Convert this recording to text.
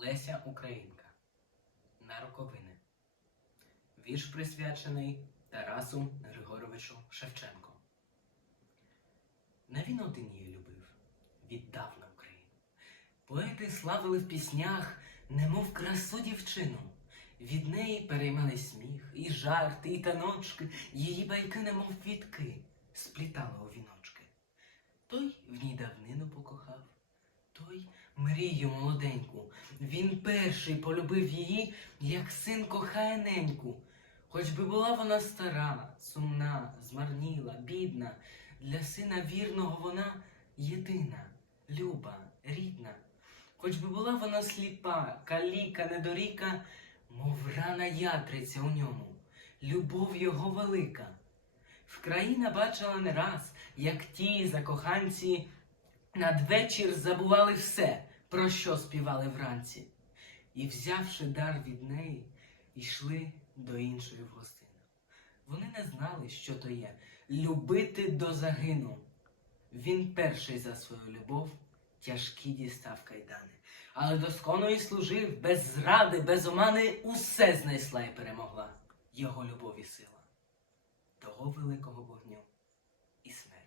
Леся Українка. На роковини. Вірш присвячений Тарасу Григоровичу Шевченку. Не він один її любив, віддав на Україну. Поети славили в піснях, немов красу дівчину. Від неї переймали сміх, і жарти, і таночки, її байки, немов квітки, сплітали у віночки. Той в ній давнину покохав, мрію молоденьку. Він перший полюбив її, як син кохає неньку. Хоч би була вона стара, сумна, змарніла, бідна, для сина вірного вона єдина, люба, рідна. Хоч би була вона сліпа, каліка, недоріка, мов рана ятриця у ньому, любов його велика. Вкраїна бачила не раз, як ті закоханці надвечір забували все, про що співали вранці, і, взявши дар від неї, йшли до іншої в гостину. Вони не знали, що то є любити до загину. Він перший за свою любов тяжкі дістав кайдани, але досконої служив, без зради, без омани, усе знайшла і перемогла його любов і сила, того великого вогню і смерть.